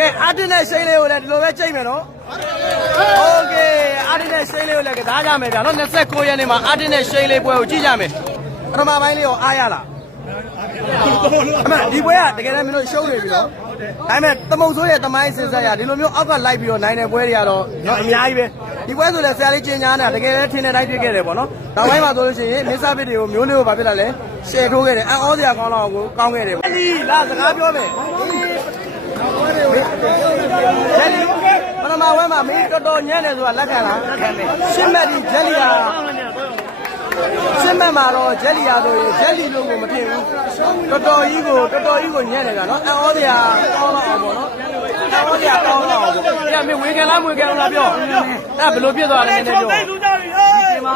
ကဲအာတင်နဲ့ရှိန်လေးကိုလည်းဒီလိုပဲချိန်မယ်နော်โอเคအာတင်နဲ့ရှိန်လေးကိုလည်းကစားကြမယ်ဗျာနော်29ရက်နေ့မှာအာတင်နဲ့ရှိန်လေးပွဲကိုကြည့်ကြမယ်ပထမပိုင်းလေးကိုအားရလားအမဒီပွဲကတကယ်လည်းမင်းတို့ရှုံးနေပြီနော်ဒါပေမဲ့သမုံဆိုးရဲ့တမိုင်းစင်ဆက်ရဒီလိုမျိုးအောက်ကလိုက်ပြီးတော့နိုင်တဲ့ပွဲတွေကတော့နော်အများကြီးပဲဒီပွဲဆိုလည်းဆရာလေးကျင်ညာနေတာတကယ်လည်းထင်တဲ့အတိုင်းတွေ့ခဲ့တယ်ပေါ့နော်နောက်ပိုင်းမှာဆိုလို့ရှိရင်မင်းစားပစ်တွေကိုမျိုးလေးကိုဘာဖြစ်လာလဲရှယ်ထိုးခဲ့တယ်အံ့ဩစရာကောင်းတော့ကိုကောင်းခဲ့တယ်ပေါ့ဒီလာစကားပြောမယ် မဝဲမှာမင်းတော်တော်ညံ့တယ်ဆိုတာလက်ခံလားလက်ခံတယ်ရှင်းမဲ့ဒီဂျယ်လီယာရှင်းမဲ့မှာတော့ဂျယ်လီယာဆိုရင်ဂျယ်လီလို့ကိုမဖြစ်ဘူးတော်တော်ကြီးကိုတော်တော်ကြီးကိုညံ့နေတာနော်အံ့ဩစရာကောင်းတော့အောင်ပေါ့နော်အံ့ဩစရာကောင်းတော့အောင်ပေါ့ညမင်းဝင်ခံလားဝင်ခံလားပြောအဲ့ဘယ်လိုဖြစ်သွားလဲနည်းနည်းပြောဒီမှာ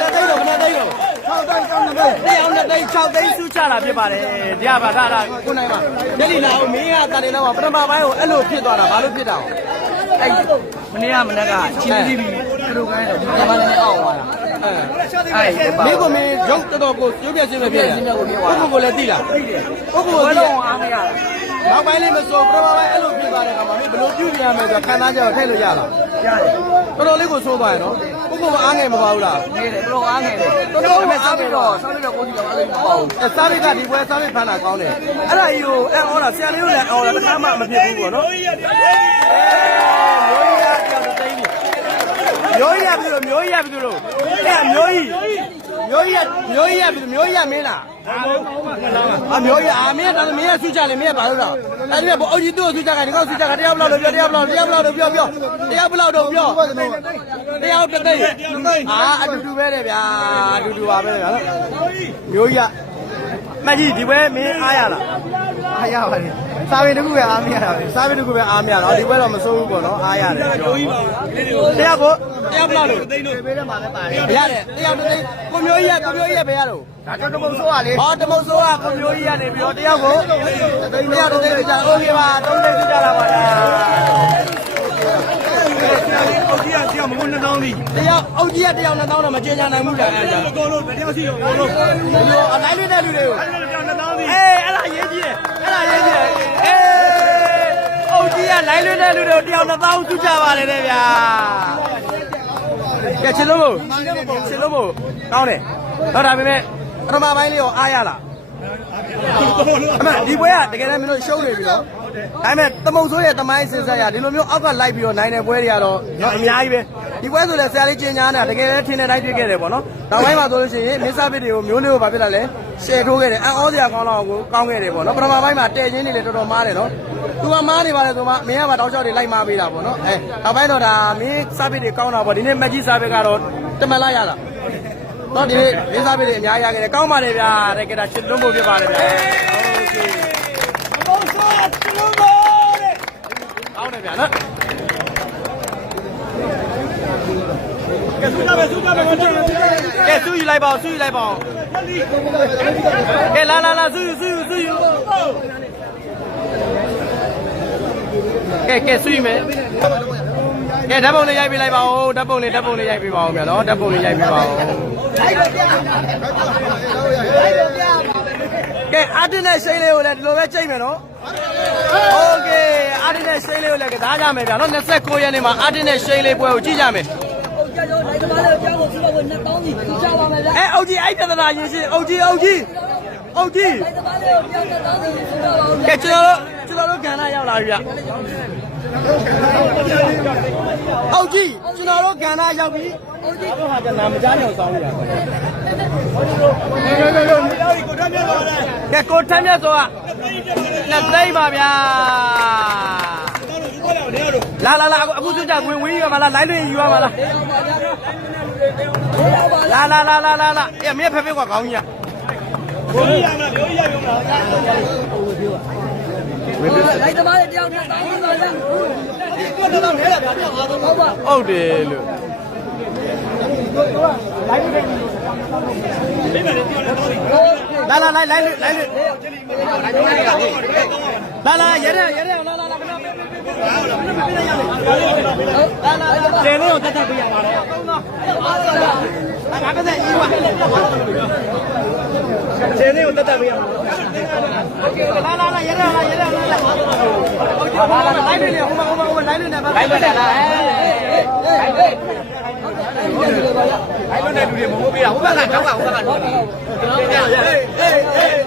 လက်သိတော့မလက်သိတော့6သိ န်းကောင်းတယ်တရားနဲ့သိန်း6သိန်းစုချတာဖြစ်ပါတယ်တရားပါဒါဒါကိုနိုင်ပါညနေလာအောင်မင်းကတန်နေတော့ပထမပိုင်းကိုအဲ့လိုဖြစ်သွားတာဘာလို့ဖြစ်တာအဲ့မနေ့ကမနေ့ကချင်းတီးပြီးသူတို့ကိုင်းတော့ဒီကမှလည်းအောက်သွားတာအဲ့အဲ့မင်းကမင်းရုပ်တော်တော်ကိုကျိုးပြစင်းပဲဖြစ်တယ်ပုဂ္ဂိုလ်ကိုလည်းသိလားပုဂ္ဂိုလ်ကိုဘယ်သိတော့လားအားမရနောက်ပိုင်းလေးမစိုးပထမပိုင်းအဲ့လိုဖြစ်သွားတဲ့အခါမှာမင်းဘယ်လိုပြုပြရမလဲဆိုတော့ခံစားကြတော့ထည့်လို့ရလားရတယ်တော်တော်လေးကိုစိုးသွားရနော် ပုဂ္ဂိုလ်မအားငယ်မပါဘူးလားနေတယ်ဘလို့အားငယ်တယ်တော်တော်ပဲစားပြီးတော့စားပြီးတော့ကိုကြီးတော့အဲ့လိုမပေါ့ဘူးအဲစားရိတ်ကဒီပွဲစားရိတ်ဖမ်းတာကောင်းတယ်အဲ့ဒါကြီးကိုအံ့ဩတာဆရာလေးတို့လည်းအံ့ဩတာတစ်ခါမှမဖြစ်ဘူးပေါ့နော်မျိုးကြီးရပြောင်းသိနေမျိုးကြီးရပြီလို့မျိုးကြီးရပြီလို့အဲ့မျိုးကြီး မျိုးကြီးရမျိုးကြီးရပြီမျိုးကြီးရမင်းလားအမျိုးကြီးအာမင်းတော်မင်းရဆူချလေမင်းကဘာလို့တော့အဲ့ဒီကအုပ်ကြီးသူ့ကိုဆူချခိုင်းဒီကောင်ဆူချခိုင်းတရားဘလောက်လို့ပြောတရားဘလောက်တရားဘလောက်လို့ပြောပြောတရားဘလောက်တော့ပြောတရားတစ်သိအာအတူတူပဲတဲ့ဗျာအတူတူပါပဲဗျာမျိုးကြီးကမကြီးဒီပွဲမင်းအားရလားအားရပါတယ်စားပြီးတခုပဲအားမရတာပဲစားပြီးတခုပဲအားမရတော့ဒီဘက်တော့မစိုးဘူးပေါ့နော်အားရတယ်တရားကို တရားဘလောက်လို့ သိန်းတို့ပေးတယ်မှာလည်းပါတယ် ရတယ်တရားတစ်သိန်းကိုမျိုးကြီးကကိုမျိုးကြီးကဘယ်ရတော့ ဒါတော့တမုံဆိုးရလေ ဟောတမုတ်စိုးကကိုမျိုးကြီးကနေပြီးတော့တရားကိုတရားတစ်သိန်းကြာโอเคပါတုံးသိန်းကြလာပါလား အုတ်ကြီးကဆရာမဟုတ်နှစ်တောင်းပြီ တရားအုတ်ကြီးကတရားနှစ်တောင်းတော့မကြေညာနိုင်ဘူးလားအဲ့ဒါ အကုန်လုံးတယောက်ရှိရောအကုန်လုံး ဒီလိုအတိုင်းလေးတဲ့လူတွေကို အဲ့ဒါကြောင့်နှစ်တောင်းပြီ အေးအဲ့ဒါရေးကြည့်တယ်အဲ့ဒါရေးကြည့်တယ်အေးအုတ်ကြီးကလိုင်းလွှဲတဲ့လူတွေကိုတရားနှစ်တောင်းစုကြပါလေတဲ့ဗျာ ကဲချစ်လို့မို့ချစ်လို့မို့ကောင်းတယ်တော့ဒါပေမဲ့ပထမပိုင်းလေးကိုအားရလားအမဒီပွဲကတကယ်လည်းမင်းတို့ရှုံးနေပြီနော် ဒါပေမဲ့သမုံဆိုးရဲ့တမိုင်းစင်ဆက်ရဒီလိုမျိုးအောက်ကလိုက်ပြီးတော့နိုင်တဲ့ပွဲတွေကတော့နော်အများကြီးပဲဒီပွဲဆိုလည်းဆရာလေးကျင်ညာနေတာတကယ်လည်းထင်တဲ့အတိုင်းတွေ့ခဲ့တယ်ပေါ့နော်နောက်ပိုင်းမှာဆိုလို့ရှိရင်မင်းစားပစ်တွေကိုမျိုးလေးကိုဘာဖြစ်လာလဲရှယ်ထိုးခဲ့တယ်အံ့ဩစရာကောင်းတော့ကိုကောင်းခဲ့တယ်ပေါ့နော်ပထမပိုင်းမှာတဲ့ချင်းတွေလည်းတော်တော်မားတယ်နော်သူကမားနေပါလေဆိုမှမင်းကပါတောက်ချောက်တွေလိုက်မားပေးတာပေါ့နော်အဲနောက်ပိုင်းတော့ဒါမင်းစားပစ်တွေကောင်းတာပေါ့ဒီနေ့မက်ကြီးစားပစ်ကတော့တမန်လာရတာတော့ဒီနေ့မင်းစားပစ်တွေအများကြီးရခဲ့တယ်ကောင်းပါလေဗျာတဲ့ကဲဒါချစ်လုံးဖို့ဖြစ်ပါလေဗျာဟုတ်ကဲ့ ကောင်းတယ် ဗျာနော် ကဲဆူကြပဲဆူကြပဲကိုကျန်တယ် ကဲစုယူလိုက်ပါဦးစုယူလိုက်ပါဦးကဲလာလာလာစုယူစုယူစုယူကဲကဲစုယူမယ်ကဲဓာတ်ပုံလေးရိုက်ပေးလိုက်ပါဦးဓာတ်ပုံလေးဓာတ်ပုံလေးရိုက်ပေးပါဦးဗျာနော်ဓာတ်ပုံလေးရိုက်ပေးပါဦးကဲအာတင်နဲ့ရှိန်လေးကိုလည်းဒီလိုပဲချိန်မယ်နော်โอเค အာတင်နဲ့ရှိန်လေးကိုလည်းကစားကြမယ်ဗျာနော်29ရက်နေ့မှာအာတင်နဲ့ရှိန်လေးပွဲကိုကြည့်ကြမယ်ကြတော့လိုက်သမားလေးကြောင်းကိုသူ့ဘက်ကိုနှစ်တောင်းစီကြပါမယ်ဗျာအဲအုတ်ကြီးအဲ့တသနာရင်ရှင်အုတ်ကြီးအုတ်ကြီးအုတ်ကြီးလိုက်သမားလေးကိုကြောင်းနှစ်တောင်းစီကြပါဦးကဲကျွန်တော်တို့ကျွန်တော်တို့ကဏ္ဍရောက်လာပြီဗျအုတ်ကြီးကျွန်တော်တို့ကဏ္ဍရောက်ပြီအုတ်ကြီးတို့ဟာကနာမကြားနေအောင်ဆောင်းရတာကိုထမ်းမြတ်ပါလားကဲကိုထမ်းမြတ်စောကလက်သိမ့်ပါဗျာတော်တော်ဒီကတော့နေရာတော့ လာလာလာအခုစုကြဝင်ဝင်ရမလားလိုင်းလွင်ယူရမလားလာလာလာလာလာလာအေးမင်းဖက်ဖက်ကခေါင်းကြီးဘိုးကြီးရမလားဘိုးကြီးရရုံလားလိုက်သမားလေးကြောင်းနှစ်တောင်းစီပါဗျာကိုတော်တော်နေရတာဗျာဟုတ်ပါဟုတ်တယ်လို့မိမယ်လေပြောနေတော့လာလာလိုက်လိုက်လိုက်လိုက် လာလာရဲရဲရဲလာလာလာခဏပေးပေးပေးလာလာလာကျေလေးကိုတက်တက်ပေးရပါလေငါကတဲ့ဤဝကျေလေးကိုတက်တက်ပေးရပါโอเคလာလာလာရဲရဲလာရဲရဲလာလာโอเคလာလာလိုက်နေလေဟိုမှာဟိုမှာဟိုမှာလိုက်နေတယ်ပါလိုက်နေလားဟဲ့ဟဲ့ဟဲ့ အဲ့လိုနဲ့လူတွေမဟုတ်ပေးတာဟိုဘက်ကတောက်ကဟိုဘက်ကလူတွေ ဟေးဟေးဟေး